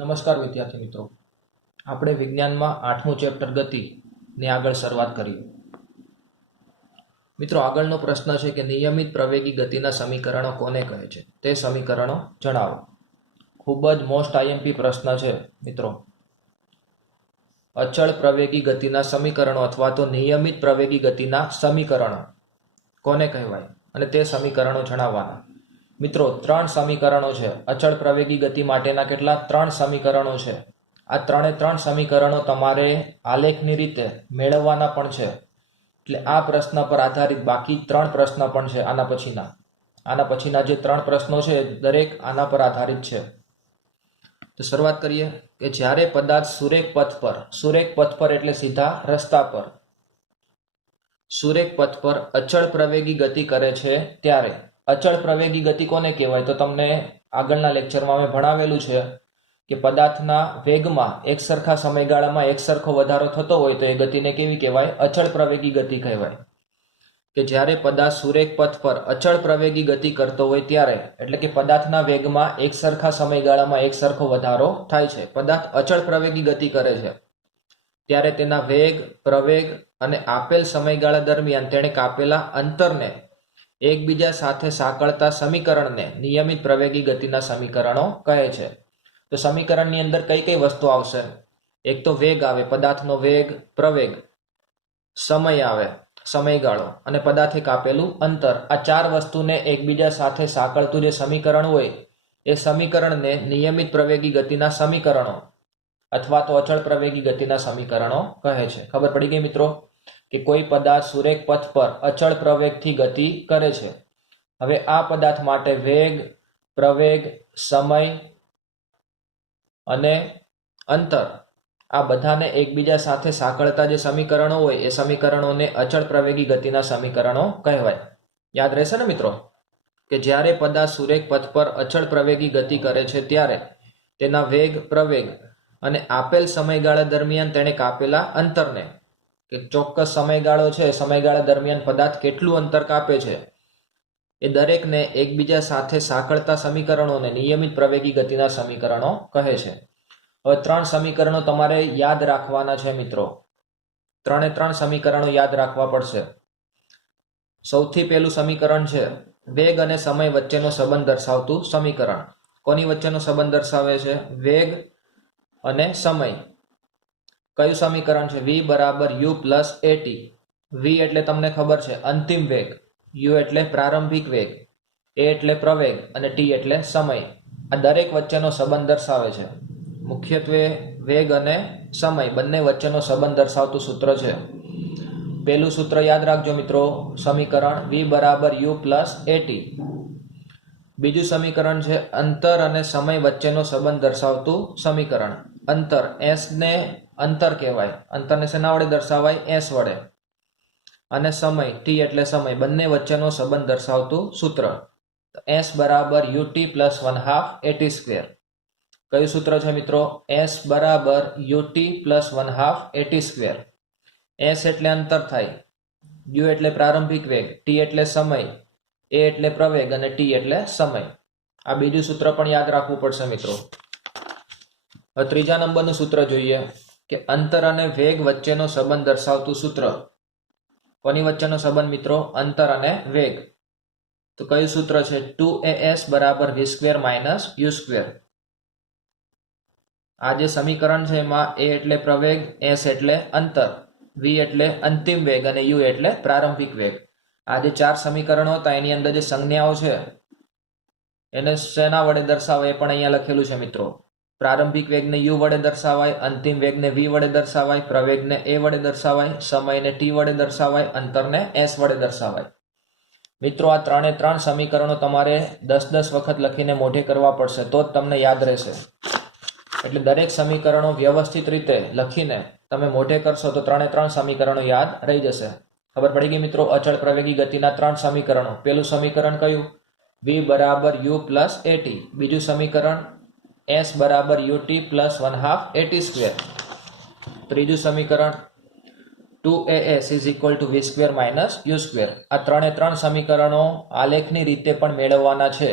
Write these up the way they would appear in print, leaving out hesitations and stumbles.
નમસ્કાર વિદ્યાર્થી મિત્રો, આપણે વિજ્ઞાનમાં 8મું ચેપ્ટર ગતિની આગળ શરૂઆત કરીએ. મિત્રો, આગળનો પ્રશ્ન છે કે નિયમિત પ્રવેગી ગતિના સમીકરણો કોને કહે છે? તે સમીકરણો જણાવો. ખૂબ જ મોસ્ટ આઈએમપી પ્રશ્ન છે મિત્રો. અચળ પ્રવેગી ગતિના સમીકરણો અથવા તો નિયમિત પ્રવેગી ગતિના સમીકરણો કોને કહેવાય અને તે સમીકરણો જણાવવાના. મિત્રો, 3 સમીકરણો છે. અચળ પ્રવેગી ગતિ માટેના કેટલા? 3 સમીકરણો છે. આ 3 સમીકરણો તમારે આલેખની રીતે મેળવવાના પણ છે. એટલે આ પ્રશ્ન પર આધારિત બાકી 3 પ્રશ્ન પણ છે. આના પછીના જે 3 પ્રશ્નો છે દરેક આના પર આધારિત છે. તો શરૂઆત કરીએ કે જ્યારે પદાર્થ સુરેખ પથ પર એટલે સીધા રસ્તા પર સુરેખ પથ પર અચળ પ્રવેગી ગતિ કરે છે ત્યારે અચળ પ્રવેગી ગતિ કોને કહેવાય? તો તમને આગળના લેક્ચરમાં મેં ભણાવેલું છે કે પદાર્થના વેગમાં એક સરખા સમયગાળામાં એક સરખો વધારો થતો હોય તો એ ગતિને કેવી કહેવાય? અચળ પ્રવેગી ગતિ કહેવાય. કે જ્યારે પદાર્થ સુરેખ પથ પર અચળ પ્રવેગી ગતિ કરતો હોય ત્યારે, એટલે કે પદાર્થના વેગમાં એક સરખા સમયગાળામાં એક સરખો વધારો થાય છે. પદાર્થ અચળ પ્રવેગી ગતિ કરે છે ત્યારે તેના વેગ, પ્રવેગ અને આપેલ સમયગાળા દરમિયાન તેણે કાપેલા અંતરને એકબીજા સાથે સાંકળતા સમીકરણને નિયમિત પ્રવેગી ગતિના સમીકરણો કહે છે. તો સમીકરણની અંદર કઈ કઈ વસ્તુ આવશે? એક તો વેગ આવે, પદાર્થનો વેગ, પ્રવેગ, સમય આવે, સમયગાળો અને પદાર્થે કાપેલું અંતર. આ 4 વસ્તુને એકબીજા સાથે સાંકળતું જે સમીકરણ હોય એ સમીકરણને નિયમિત પ્રવેગી ગતિના સમીકરણો અથવા તો અચળ પ્રવેગી ગતિના સમીકરણો કહે છે. ખબર પડી ગઈ મિત્રો કે કોઈ પદાર્થ સુરેખ પથ પર અચળ પ્રવેગથી ગતિ કરે છે. હવે આ પદાર્થ માટે વેગ, પ્રવેગ, સમય અને અંતર આ બધાને એકબીજા સાથે સાંકળતા જે સમીકરણો હોય એ સમીકરણોને અચળ પ્રવેગી ગતિના સમીકરણો કહેવાય. યાદ રહેશે ને મિત્રો કે જ્યારે પદાર્થ સુરેખ પથ પર અચળ પ્રવેગી ગતિ કરે છે ત્યારે તેના વેગ, પ્રવેગ અને આપેલ સમયગાળા દરમિયાન તેણે કાપેલા અંતરને, કે ચોક્કસ સમયગાળો છે, સમયગાળા દરમિયાન પદાર્થ કેટલું અંતર કાપે છે એ દરેકને એકબીજા સાથે સાંકળતા સમીકરણોને નિયમિત પ્રવેગી ગતિના સમીકરણો કહે છે. હવે 3 સમીકરણો તમારે યાદ રાખવાના છે મિત્રો. 3 સમીકરણો યાદ રાખવા પડશે. સૌથી પહેલું સમીકરણ છે વેગ અને સમય વચ્ચેનો સંબંધ દર્શાવતું સમીકરણ. કોની વચ્ચેનો સંબંધ દર્શાવે છે? વેગ અને સમય. કયું સમીકરણ છે? v બરાબર u પ્લસ at. v એટલે તમને ખબર છે અંતિમ વેગ, u એટલે પ્રારંભિક વેગ, a એટલે પ્રવેગ અને t એટલે સમય. આ દરેક વચ્ચેનો સંબંધ દર્શાવે છે. મુખ્યત્વે વેગ અને સમય બંને વચ્ચેનો સંબંધ દર્શાવતું સૂત્ર છે. પહેલું સૂત્ર યાદ રાખજો મિત્રો, સમીકરણ v બરાબર u પ્લસ at. બીજું સમીકરણ છે અંતર અને સમય વચ્ચેનો સંબંધ દર્શાવતું સમીકરણ. અંતર, s ને અંતર કહેવાય. અંતરને શેના વડે દર્શાવાય? s વડે. અને સમય, t એટલે સમય, બંને વચ્ચેનો સંબંધ દર્શાવતું સૂત્ર s બરાબર ut પ્લસ 1/2 at સ્ક્વેર. કયું સૂત્ર છે મિત્રો? s બરાબર ut plus 1/2 at square. s એટલે અંતર થાય, u એટલે પ્રારંભિક વેગ, t એટલે સમય, a એટલે પ્રવેગ અને t એટલે સમય. આ બીજું સૂત્ર પણ યાદ રાખવું પડશે મિત્રો. હવે 3જા નંબરનું સૂત્ર જોઈએ કે અંતર અને વેગ વચ્ચેનો સંબંધ દર્શાવતું સૂત્ર. કોની વચ્ચેનો સંબંધ મિત્રો? અંતર અને વેગ. તો કયું સૂત્ર છે? 2as બરાબર v square minus u square. આ જે સમીકરણ છે એમાં a એટલે પ્રવેગ, s એટલે અંતર, v એટલે અંતિમ વેગ અને u એટલે પ્રારંભિક વેગ. આ જે 4 સમીકરણો હતા એની અંદર જે સંજ્ઞાઓ છે એને શેના વડે દર્શાવાય એ પણ અહીંયા લખેલું છે મિત્રો. પ્રારંભિક વેગને u વડે દર્શાવાય, અંતિમ વેગને v વડે દર્શાવાય, પ્રવેગને a વડે દર્શાવાય, સમયને t વડે દર્શાવાય, અંતરને s વડે દર્શાવાય. મિત્રો, આ 3 સમીકરણો તમારે 10 વખત લખીને મોઢે કરવા પડશે તો જ તમને યાદ રહેશે. એટલે દરેક સમીકરણો વ્યવસ્થિત રીતે લખીને તમે મોઢે કરશો તો 3 સમીકરણો યાદ રહી જશે. ખબર પડી ગઈ મિત્રો? અચળ પ્રવેગી ગતિના 3 સમીકરણો. પહેલું સમીકરણ કયું? v બરાબર u પ્લસ at. બીજું સમીકરણ s બરાબર ut પ્લસ 1/2 at સ્ક્વેર. ત્રીજું સમીકરણ 2as is equal to v square minus u square. આ 3 સમીકરણો આલેખની રીતે પણ મેળવવાના છે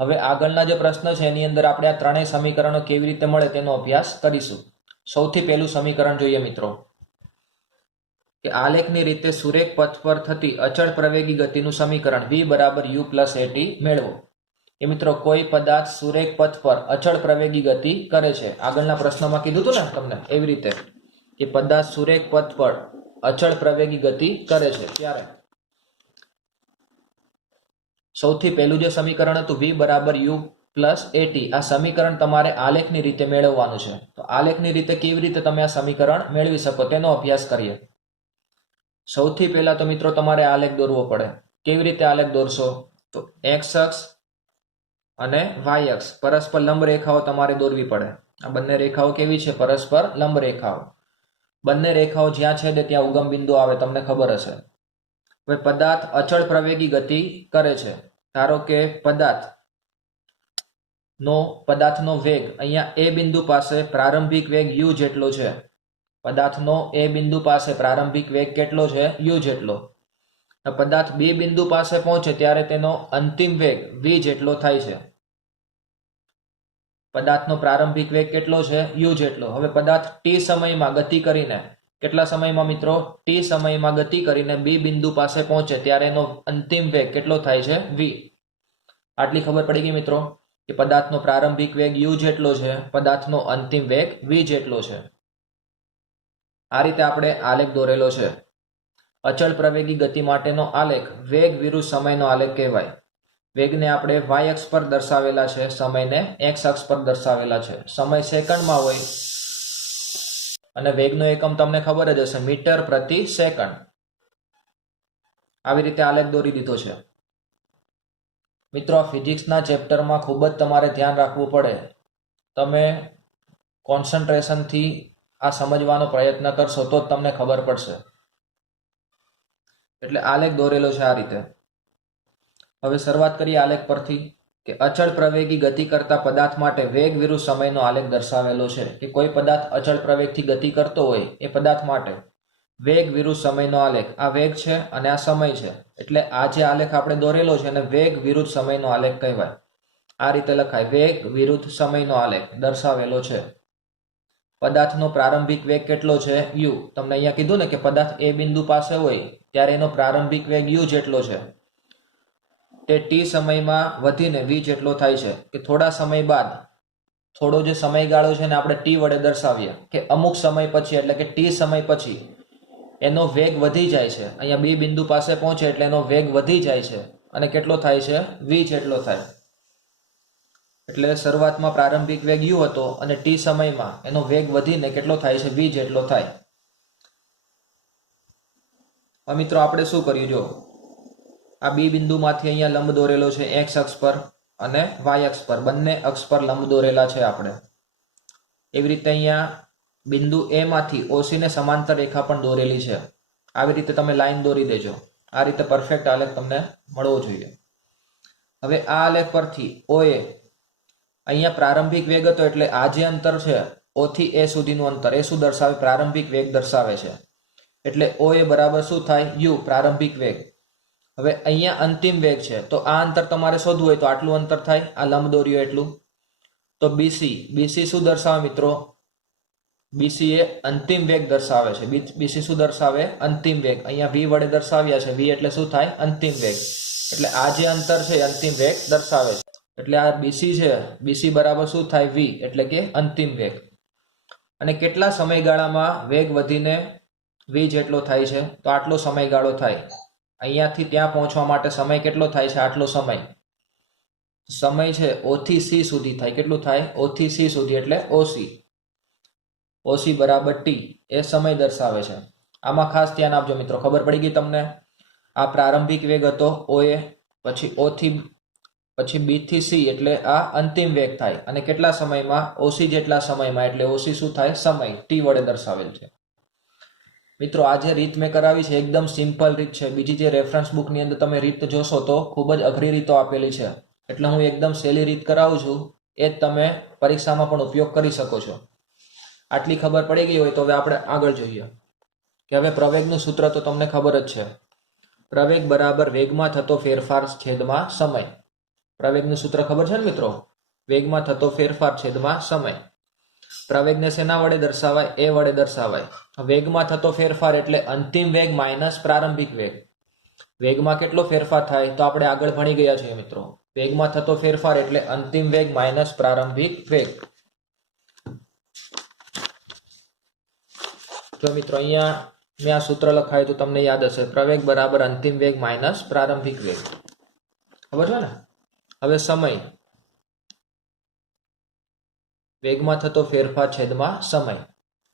હવે આગળના જે પ્રશ્ન છે એની અંદર આપણે આ ત્રણેય સમીકરણો કેવી રીતે મળે તેનો અભ્યાસ કરીશું. સૌથી પહેલું સમીકરણ જોઈએ મિત્રો, કે આલેખની રીતે સુરેખ પથ પર થતી અચળ પ્રવેગી ગતિનું સમીકરણ v બરાબર u પ્લસ at મેળવો. એ મિત્રો કોઈ પદાર્થ સુરેખ પથ પર અચળ પ્રવેગી ગતિ કરે છે. આગળના પ્રશ્નમાં કીધું હતું ને તમને એવી રીતે કે પદાર્થ સુરેખ પથ પર અચળ પ્રવેગી ગતિ કરે છે ત્યારે સૌથી પહેલું જે સમીકરણ હતું v બરાબર u પ્લસ at, આ સમીકરણ તમારે આલેખની રીતે મેળવવાનું છે. તો આલેખની રીતે કેવી રીતે તમે આ સમીકરણ મેળવી શકો તેનો અભ્યાસ કરીએ. સૌથી પહેલા તો મિત્રો તમારે આલેખ દોરવો પડે. કેવી રીતે આલેખ દોરશો? તો x અક્ષ અને y અક્ષ પરસ્પર લંબ રેખાઓ તમારે દોરવી પડે. આ બંને રેખાઓ કેવી છે? પરસ્પર લંબ રેખાઓ. બંને રેખાઓ જ્યાં છેદે ત્યાં ઉગમ બિંદુ આવે, તમને ખબર હશે. હવે પદાર્થ અચળ પ્રવેગી ગતિ કરે છે. ધારો કે પદાર્થનો વેગ અહીંયા એ બિંદુ પાસે પ્રારંભિક વેગ u જેટલો છે. પદાર્થનો એ બિંદુ પાસે પ્રારંભિક વેગ કેટલો છે? u જેટલો. પદાર્થ બી બિંદુ પાસે પહોંચે ત્યારે તેનો અંતિમ વેગ v જેટલો થાય છે. પદાર્થનો પ્રારંભિક વેગ કેટલો છે? u જેટલો. હવે પદાર્થ t સમયમાં ગતિ કરીને, કેટલા સમયમાં મિત્રો? t સમયમાં ગતિ કરીને બી બિંદુ પાસે પહોંચે ત્યારે એનો અંતિમ વેગ કેટલો થાય છે? v. આટલી ખબર પડી ગઈ મિત્રો કે પદાર્થનો પ્રારંભિક વેગ u જેટલો છે, પદાર્થનો અંતિમ વેગ v જેટલો છે. આ રીતે આપણે આલેખ દોરેલો છે. અચળ પ્રવેગી ગતિ માટેનો આલેખ વેગ વિરુદ્ધ સમયનો આલેખ કહેવાય. વેગને આપણે y અક્ષ પર દર્શાવેલા છે, સમયને x અક્ષ પર દર્શાવેલા છે. સમય સેકન્ડમાં હોય અને વેગનો એકમ તમને ખબર જ હશે, મીટર પ્રતિ સેકન્ડ. આવી રીતે આલેખ દોરી દીધો છે. મિત્રો આ ફિઝિક્સના ચેપ્ટરમાં ખૂબ જ તમારે ધ્યાન રાખવું પડે. તમે કોન્સન્ટ્રેશનથી આ સમજવાનો પ્રયત્ન કરશો તો જ તમને ખબર પડશે. એટલે આલેખ દોરેલો છે આ રીતે. હવે શરૂઆત કરીએ આલેખ પરથી કે અચળ પ્રવેગી ગતિ કરતા પદાર્થ માટે વેગ વિરુદ્ધ સમયનો આલેખ દર્શાવેલો છે. કે કોઈ પદાર્થ અચળ પ્રવેગથી ગતિ કરતો હોય એ પદાર્થ માટે વેગ વિરુદ્ધ સમયનો આલેખ, આ વેગ છે અને આ સમય છે. એટલે આ જે આલેખ આપણે દોરેલો છે એને વેગ વિરુદ્ધ સમયનો આલેખ કહેવાય. આ રીતે લખાય, વેગ વિરુદ્ધ સમયનો આલેખ દર્શાવેલો છે. પદાર્થનો પ્રારંભિક વેગ કેટલો છે? u. તમને અહીંયા કીધું ને કે પદાર્થ એ બિંદુ પાસે હોય ત્યારે એનો પ્રારંભિક વેગ u જેટલો છે. તે t સમયમાં વધીને v જેટલો થાય છે. કે થોડા સમય બાદ, થોડો જે સમયગાળો છે ને આપણે t વડે દર્શાવીએ કે અમુક સમય પછી, એટલે કે t સમય પછી એનો વેગ વધી જાય છે. અહીંયા બી બિંદુ પાસે પહોંચે એટલે એનો વેગ વધી જાય છે અને કેટલો થાય છે? v જેટલો થાય. એટલે શરૂઆતમાં પ્રારંભિક વેગ u હતો અને t સમયમાં એનો વેગ વધીને કેટલો થાય છે? v જેટલો થાય. હવે મિત્રો આપણે શું કર્યું? જો આ બી બિંદુમાંથી અહીંયા લંબ દોરેલો છે x અક્ષ પર અને y અક્ષ પર, બંને અક્ષ પર લંબ દોરેલા છે આપણે. એવી રીતે અહીંયા બિંદુ એ માંથી OC ને સમાંતર રેખા પણ દોરેલી છે. આવી રીતે તમે લાઈન દોરી દેજો. આ રીતે પરફેક્ટ આલેખ તમને મળવો જોઈએ. હવે આ આલેખ પરથી OA, અહીંયા પ્રારંભિક વેગ હતો એટલે આ જે અંતર છે O થી A સુધીનું અંતર, એ શું દર્શાવે? પ્રારંભિક વેગ દર્શાવે છે. એટલે OA બરાબર શું થાય? u, પ્રારંભિક વેગ. હવે અહીંયા અંતિમ વેગ છે તો આ અંતર તમારે શોધવું હોય તો આટલું અંતર થાય, આ લંબ દોર્યો એટલું. તો BC શું દર્શાવે મિત્રો? BC એ અંતિમ વેગ દર્શાવે છે. BC શું દર્શાવે? અંતિમ વેગ. અહીંયા v વડે દર્શાવ્યા છે. v એટલે શું થાય? અંતિમ વેગ. એટલે આ જે અંતર છે અંતિમ વેગ દર્શાવે છે. એટલે આ BC છે, BC બરાબર શું થાય? v, એટલે કે અંતિમ વેગ. અને કેટલા સમયગાળામાં વેગ વધીને v જેટલો થાય છે? તો આટલો સમયગાળો થાય. અહીંયાથી ત્યાં પહોંચવા માટે સમય કેટલો થાય છે? આટલો સમય છે O થી C સુધી થાય. કેટલું થાય? O થી C સુધી, એટલે OC બરાબર t, એ સમય દર્શાવે છે. આમાં ખાસ ધ્યાન આપજો મિત્રો. ખબર પડી ગઈ તમને? આ પ્રારંભિક વેગ હતો OA, પછી O થી પછી B થી C, એટલે આ અંતિમ વેગ થાય. અને કેટલા સમયમાં? OC જેટલા સમયમાં. એટલે OC શું થાય? સમય t વડે દર્શાવેલ છે. મિત્રો આ જે રીત મેં કરાવી છે એકદમ સિમ્પલ રીત છે. બીજી જે રેફરન્સ બુકની અંદર તમે રીત જોશો તો ખૂબ જ અઘરી રીતો આપેલી છે. એટલે હું એકદમ સહેલી રીત કરાવું છું, એ જ તમે પરીક્ષામાં પણ ઉપયોગ કરી શકો છો. આટલી ખબર પડી ગઈ હોય તો હવે આપણે આગળ જોઈએ કે હવે પ્રવેગનું સૂત્ર તો તમને ખબર જ છે. પ્રવેગ બરાબર વેગમાં થતો ફેરફાર છેદમાં સમય. પ્રવેગનું સૂત્ર ખબર છે ને મિત્રો? વેગમાં થતો ફેરફાર છેદમાં સમય. પ્રવેગને શેના વડે દર્શાવાય? એ વડે દર્શાવાય. વેગમાં થતો ફેરફાર એટલે અંતિમ વેગ માઇનસ પ્રારંભિક વેગ. વેગમાં કેટલો ફેરફાર થાય તો આપણે આગળ ભણી ગયા છીએ મિત્રો. વેગમાં થતો ફેરફાર એટલે અંતિમ વેગ માઇનસ પ્રારંભિક વેગ. જો મિત્રો અહીંયા મેં આ સૂત્ર લખાયું તો તમને યાદ હશે, પ્રવેગ બરાબર અંતિમ વેગ માઇનસ પ્રારંભિક વેગ. ખબર છે ને? હવે સમય, વેગમાં થતો ફેરફાર છેદમાં સમય.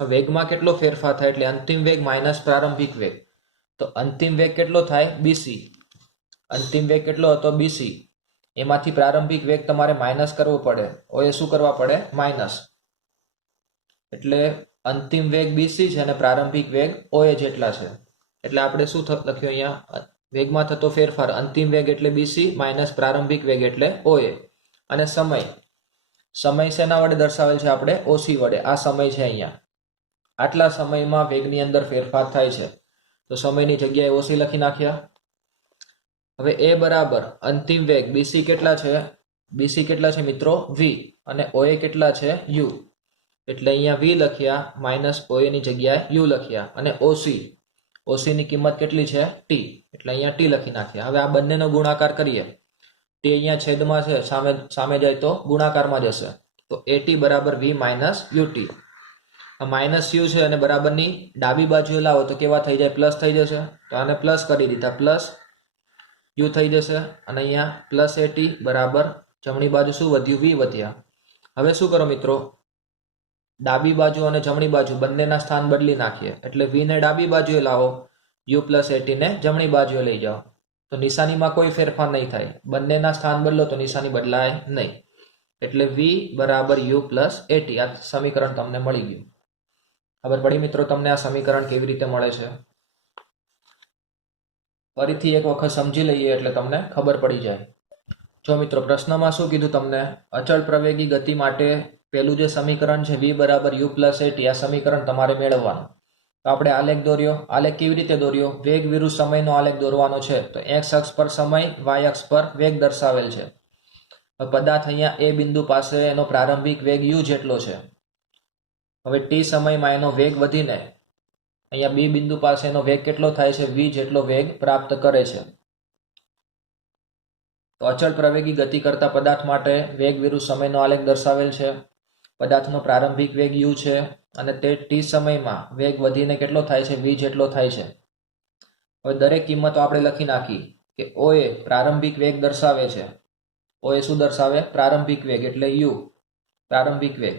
વેગમાં કેટલો ફેરફાર થાય એટલે અંતિમ વેગ માઇનસ પ્રારંભિક વેગ. તો અંતિમ વેગ કેટલો થાય? બીસી. અંતિમ વેગ કેટલો હતો? બીસી. એમાંથી પ્રારંભિક વેગ તમારે માઇનસ કરવો પડે. ઓએ શું કરવા પડે? માઇનસ. એટલે અંતિમ વેગ બીસી છે અને પ્રારંભિક વેગ ઓએ જેટલા છે. એટલે આપણે શું લખ્યું અહીંયા? વેગમાં થતો ફેરફાર અંતિમ વેગ એટલે બીસી માઇનસ પ્રારંભિક વેગ એટલે ઓએ. અને સમય, સમય શેના વડે દર્શાવેલ છે આપણે? ઓસી વડે. આ સમય છે અહીંયા. આટલા સમયમાં વેગની અંદર ફેરફાર થાય છે તો સમયની જગ્યાએ ઓસી લખી નાખ્યા. હવે એ બરાબર અંતિમ વેગ બીસી કેટલા છે? બીસી કેટલા છે મિત્રો? વી. અને ઓએ કેટલા છે? યુ. એટલે અહીંયા વી લખ્યા માઇનસ ઓએ ની જગ્યાએ યુ લખ્યા. અને ઓસી, ઓસી ની કિંમત કેટલી છે? ટી. એટલે અહીંયા ટી લખી નાખ્યા. હવે આ બંનેનો ગુણાકાર કરીએ. ટી અહીંયા છેદમાં છે, સામે જાય તો ગુણાકારમાં જશે. તો એટી બરાબર વી માઇનસ યુટી. આ માઇનસ યુ છે અને બરાબરની ડાબી બાજુએ લાવો તો કેવા થઈ જાય? પ્લસ થઈ જશે. તો આને પ્લસ કરી દીધા, પ્લસ યુ થઈ જશે. અને અહીંયા પ્લસ એટી બરાબર જમણી બાજુ શું વધ્યું? વી વધ્યા. હવે શું કરો મિત્રો? ડાબી બાજુ અને જમણી બાજુ બંનેના સ્થાન બદલી નાખીએ. એટલે વી ને ડાબી બાજુએ લાવો, યુ પ્લસ એટી ને જમણી બાજુએ લઈ જાઓ. તો નિશાનીમાં કોઈ ફેરફાર નહીં થાય. બંનેના સ્થાન બદલો તો નિશાની બદલાય નહીં. એટલે વી બરાબર યુ પ્લસ એટી. આ સમીકરણ તમને મળી ગયું. ખબર પડી મિત્રો તમને આ સમીકરણ કેવી રીતે મળે છે? ફરીથી એક વખત સમજી લઈએ એટલે તમને ખબર પડી જાય. જો મિત્રો પ્રશ્નમાં શું કીધું તમને? અચળ પ્રવેગી ગતિ માટે પેલું જે સમીકરણ છે વી બરાબર યુ પ્લસ એટી, આ સમીકરણ તમારે મેળવવાનું. તો આપણે આલેખ દોર્યો. આલેખ કેવી રીતે દોર્યો? વેગ વિરુદ્ધ સમયનો આલેખ દોરવાનો છે. તો એક્સ અક્ષ પર સમય, વાય અક્ષ પર વેગ દર્શાવેલ છે. પદાર્થ અહીંયા એ બિંદુ પાસે એનો પ્રારંભિક વેગ યુ જેટલો છે. હવે ટી સમયમાં એનો વેગ વધીને અહીંયા બી બિંદુ પાસે એનો વેગ કેટલો થાય છે? વી જેટલો વેગ પ્રાપ્ત કરે છે. તો અચળ પ્રવેગી ગતિ કરતા પદાર્થ માટે વેગ વિરુદ્ધ સમયનો આલેખ દર્શાવેલ છે. પદાર્થનો પ્રારંભિક વેગ યુ છે અને તે ટી સમયમાં વેગ વધીને કેટલો થાય છે? વી જેટલો થાય છે. હવે દરેક કિંમતો આપણે લખી નાખી કે ઓએ પ્રારંભિક વેગ દર્શાવે છે. ઓએ શું દર્શાવે? પ્રારંભિક વેગ એટલે યુ, પ્રારંભિક વેગ.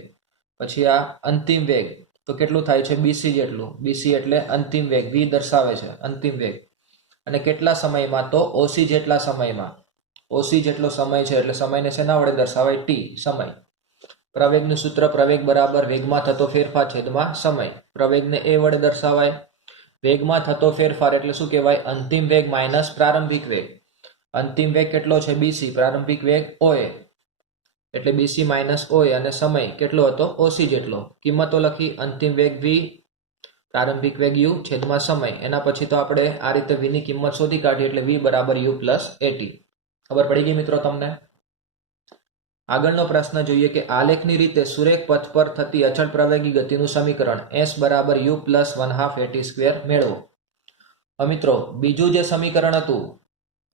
પછી આ અંતિમ વેગ તો કેટલું થાય છે? બીસી જેટલું. બીસી એટલે અંતિમ વેગ, વી દર્શાવે છે અંતિમ વેગ. અને કેટલા સમયમાં? તો ઓસી જેટલા સમયમાં. ઓસી જેટલો સમય છે એટલે સમયને શેના વડે દર્શાવાય? ટી, સમય. પ્રવેગનું સૂત્ર પ્રવેગ બરાબર વેગમાં થતો ફેરફાર છેદમાં સમય. પ્રવેગને એ વડે દર્શાવાય. વેગમાં થતો ફેરફાર એટલે શું કહેવાય? અંતિમ વેગ માઇનસ પ્રારંભિક વેગ. અંતિમ વેગ કેટલો છે? બીસી. પ્રારંભિક વેગ ઓએ એટલે બીસી માઇનસ ઓએ. અને સમય કેટલો હતો? ઓસી જેટલો. કિંમતો લખી. અંતિમ વેગ વી, પ્રારંભિક વેગ યુ છેદમાં સમય. એના પછી તો આપણે આ રીતે વી ની કિંમત શોધી કાઢી એટલે વી બરાબર યુ પ્લસ એટી. ખબર પડી ગઈ મિત્રો તમને? આગળનો પ્રશ્ન જોઈએ કે આલેખની રીતે સુરેખ પથ પર થતી અચળ પ્રવેગી ગતિનું સમીકરણ એસ બરાબર યુ પ્લસ 1/2 એટી સ્ક્વેર મેળવો. હવે મિત્રો બીજું જે સમીકરણ હતું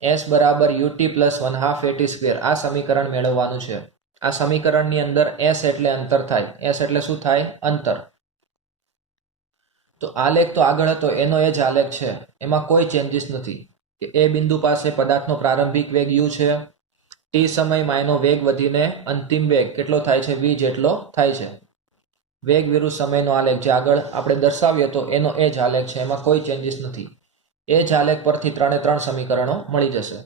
એસ બરાબર યુટી પ્લસ 1/2 એટી સ્ક્વેર, આ સમીકરણ મેળવવાનું છે. આ સમીકરણની અંદર એસ એટલે અંતર થાય. એસ એટલે શું થાય? અંતર. તો આલેખ તો આગળ હતો એનો એ જ આલેખ છે, એમાં કોઈ ચેન્જીસ નથી. કે એ બિંદુ પાસે પદાર્થનો પ્રારંભિક વેગ યુ છે. ટી સમયમાં એનો વેગ વધીને અંતિમ વેગ કેટલો થાય છે? વી જેટલો થાય છે. વેગ વિરુદ્ધ સમયનો આલેખ જે આગળ આપણે દર્શાવ્યો હતો એનો એ જ આલેખ છે, એમાં કોઈ ચેન્જીસ નથી. એ જ આલેખ પરથી 3 સમીકરણો મળી જશે.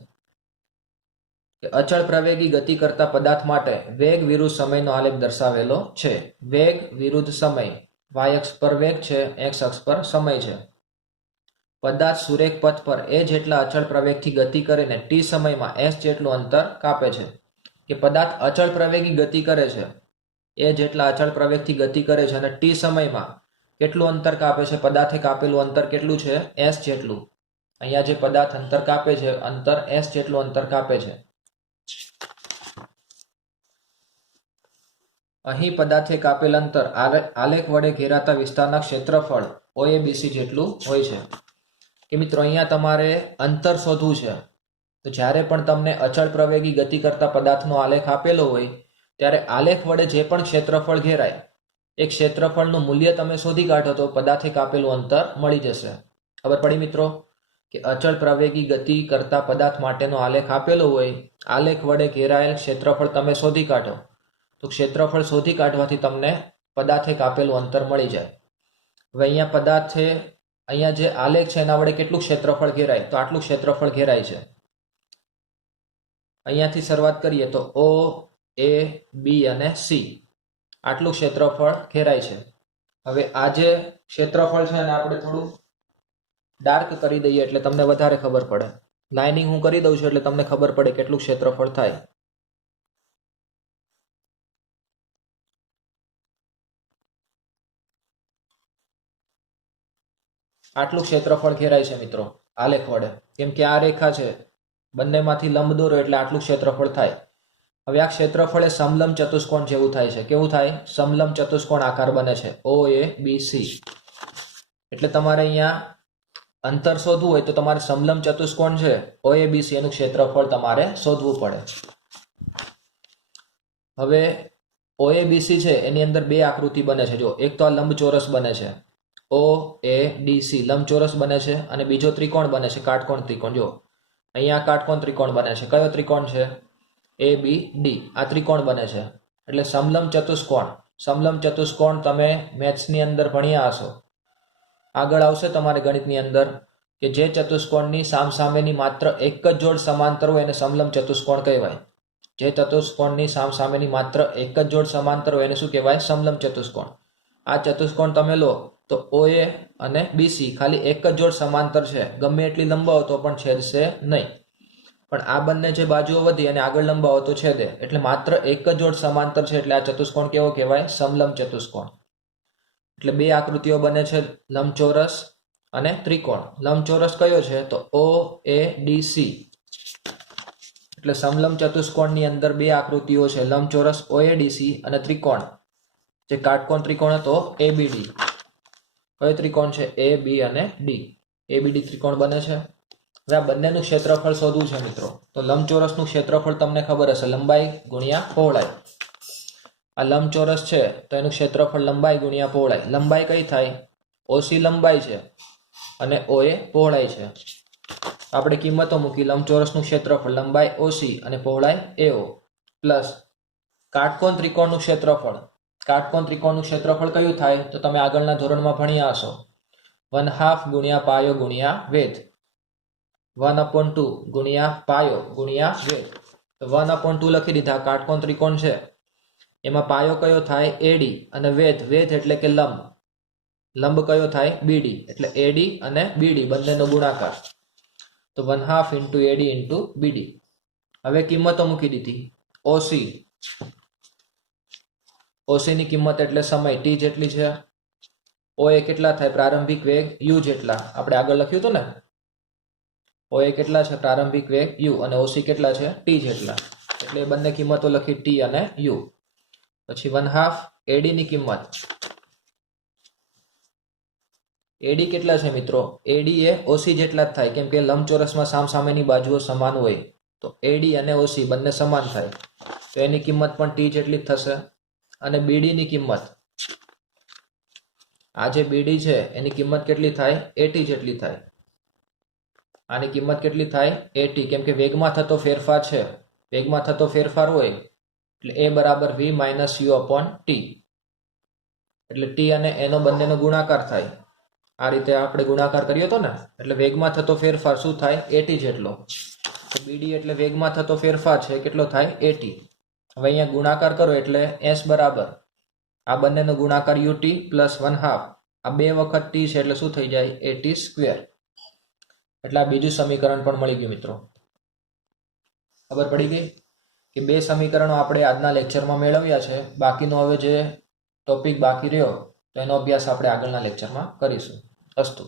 કે અચળ પ્રવેગી ગતિ કરતા પદાર્થ માટે વેગ વિરુદ્ધ સમયનો આલેખ દર્શાવેલો છે. વેગ વિરુદ્ધ સમય, વાય અક્ષ પર વેગ છે, એક્સ અક્ષ પર સમય છે. પદાર્થ સુરેખ પથ પર એ જેટલા અચળ પ્રવેગથી ગતિ કરીને ટી સમયમાં એસ જેટલું અંતર કાપે છે. કે પદાર્થ અચળ પ્રવેગી ગતિ કરે છે, એ જેટલા અચળ પ્રવેગથી ગતિ કરે છે અને ટી સમયમાં કેટલું અંતર કાપે છે? પદાર્થે કાપેલું અંતર કેટલું છે? એસ જેટલું. અહીંયા જે પદાર્થ અંતર કાપે છે, અંતર એસ જેટલું અંતર કાપે છે. અહીં પદાર્થે કાપેલ અંતર આલેખ વડે ઘેરાતા વિસ્તારના ક્ષેત્રફળ OABC જેટલું હોય છે. કે મિત્રો અહીંયા તમારે અંતર શોધવું છે. તો જ્યારે પણ તમને અચળ પ્રવેગી ગતિ કરતા પદાર્થનો આલેખ આપેલો હોય ત્યારે આલેખ વડે જે પણ ક્ષેત્રફળ ઘેરાય એ ક્ષેત્રફળનું મૂલ્ય તમે શોધી કાઢો તો પદાર્થે કાપેલું અંતર મળી જશે. ખબર પડી મિત્રો કે અચળ પ્રવેગી ગતિ કરતા પદાર્થ માટેનો આલેખ આપેલો હોય, આલેખ વડે ઘેરાયેલ ક્ષેત્રફળ તમે શોધી કાઢો તો ક્ષેત્રફળ શોધી કાઢવાથી તમને પદાર્થે કાપેલું અંતર મળી જાય. હવે અહીંયા પદાર્થે અહીંયા જે આલેખ છે એના વડે કેટલું ક્ષેત્રફળ ઘેરાય તો આટલું ક્ષેત્રફળ ઘેરાય છે. અહીંયાથી શરૂઆત કરીએ તો O, A, B અને C આટલું ક્ષેત્રફળ ઘેરાય છે. હવે આ જે ક્ષેત્રફળ છે એને આપણે થોડું ડાર્ક કરી દઈએ એટલે તમને વધારે ખબર પડે. લાઇનિંગ હું કરી દઉં છું એટલે તમને ખબર પડે કેટલું ક્ષેત્રફળ થાય. આટલું ક્ષેત્રફળ ઘેરાય છે મિત્રો આલેખ વડે, કેમ કે આ રેખા છે બંનેમાંથી લંબ દોરો એટલે આટલું ક્ષેત્રફળ થાય. હવે આ ક્ષેત્રફળ એ સમલંબ ચતુષ્કોણ જેવું થાય છે. કેવું થાય? સમલંબ ચતુષ્કોણ આકાર બને છે OABC. એટલે તમારે અહીંયા અંતર શોધવું હોય તો તમારે સમલંબ ચતુષ્કોણ છે OABC એનું ક્ષેત્રફળ તમારે શોધવું પડે. હવે OABC છે એની અંદર બે આકૃતિ બને છે. જો એક તો આ લંબચોરસ બને છે OADC લંબચોરસ બને છે અને બીજો ત્રિકોણ બને છે કાટકોણ ત્રિકોણ. જો અહીંયા કાટકોણ ત્રિકોણ બને છે. કયો ત્રિકોણ છે? ABD. આ ત્રિકોણ બને છે એટલે સમલંબ ચતુષ્કોણ. સમલંબ ચતુષ્કોણ તમે મેથ્સની અંદર ભણ્યા હશો. આગળ આવશે તમારે ગણિતની અંદર કે જે ચતુષ્કોણની સામસામેની માત્ર એક જ જોડ સમાંતર હોય એને સમલંબ ચતુષ્કોણ કહેવાય. જે ચતુષ્કોણની સામસામેની માત્ર એક જ જોડ સમાંતર હોય એને શું કહેવાય? સમલંબ ચતુષ્કોણ. આ ચતુષ્કોણ તમે લો તો OA અને BC ખાલી એક જ જોડ સમાંતર છે. ગમે એટલી લંબાવો તો પણ છેદશે નહીં. પણ આ બંને જે બાજુઓ વધી અને આગળ લંબાવો તો છેદે. એટલે માત્ર એક જ જોડ સમાંતર છે એટલે આ ચતુષ્કોણ કેવો કહેવાય? સમલંબ ચતુષ્કોણ. એટલે બે આકૃતિઓ બને છે લંબચોરસ અને ત્રિકોણ. લંબચોરસ કયો છે? તો OADC. એટલે સમલંબ ચતુષ્કોણની અંદર બે આકૃતિઓ છે લંબચોરસ OADC અને ત્રિકોણ જે કાટકોણ ત્રિકોણ હતો ABD. કયો ત્રિકોણ છે? A, B અને D. ABD ત્રિકોણ બને છે. હવે આ બંનેનું ક્ષેત્રફળ શોધવું છે મિત્રો. તો લંબચોરસનું ક્ષેત્રફળ તમને ખબર હશે, લંબાઈ ગુણ્યા પહોળાઈ. આ લંબચોરસ છે તો એનું ક્ષેત્રફળ લંબાઈ ગુણ્યા પહોળાઈ. લંબાઈ કઈ થાય? OC લંબાઈ છે અને OA પહોળાઈ છે. આપણે કિંમતો મૂકી. લંબચોરસનું ક્ષેત્રફળ લંબાઈ OC અને પહોળાઈ AO પ્લસ કાટકોણ ત્રિકોણનું ક્ષેત્રફળ. કાટકોણ ત્રિકોણનું ક્ષેત્રફળ કયું થાય? તો તમે આગળના ધોરણમાં ભણ્યા હશો 1/2 ગુણ્યા પાયો ગુણ્યા વેધ. 1/2 ગુણ્યા પાયો ગુણ્યા વેધ. તો 1/2 લખી દીધા. કાટકોણ ત્રિકોણ છે એમાં પાયો કયો થાય? AD અને વેધ. વેધ એટલે કે લંબ. લંબ કયો થાય? BD. એટલે AD અને BD બંનેનો ગુણાકાર. તો 1/2 × AD × BD. હવે કિંમતો મૂકી દીધી. OC ની કિંમત એટલે સમય T જેટલી છે. OA કેટલા થાય? પ્રારંભિક વેગ U જેટલા. આપણે આગળ લખ્યું હતું ને. OA કેટલા છે? પ્રારંભિક વેગ U અને OC કેટલા છે? T જેટલા. એટલે એ બંને કિંમતો લખી T અને U. પછી 1/2 AD ની કિંમત. AD કેટલા છે મિત્રો? AD એ OC જેટલા જ થાય કેમ કે લંબચોરસમાં સામસામેની બાજુઓ સમાન હોય. તો AD અને OC બંને સમાન થાય તો એની કિંમત પણ T જેટલી જ થશે. અને BD ની કિંમત, આ જે BD છે એની કિંમત કેટલી થાય? AT જેટલી થાય. આની કિંમત કેટલી થાય? AT. કેમ કે વેગમાં થતો ફેરફાર છે. વેગમાં થતો ફેરફાર હોય એટલે A બરાબર V - U/T. એટલે T અને એનો બંનેનો ગુણાકાર થાય. આ રીતે આપણે ગુણાકાર કર્યો હતો ને. એટલે વેગમાં થતો ફેરફાર શું થાય? AT જેટલો. તો BD એટલે વેગમાં થતો ફેરફાર છે કેટલો થાય? AT. હવે અહીંયા ગુણાકાર કરો એટલે S બરાબર આ બંનેનો ગુણાકાર UT પ્લસ 1/2. આ બે વખત T છે એટલે શું થઈ જાય? AT². એટલે આ બીજું સમીકરણ પણ મળી ગયું મિત્રો. ખબર પડી ગઈ કે બે સમીકરણો આપણે આજના લેક્ચરમાં મેળવ્યા છે. બાકીનો હવે જે ટોપિક બાકી રહ્યો તો એનો અભ્યાસ આપણે આગળના લેક્ચરમાં કરીશું. અસ્તુ.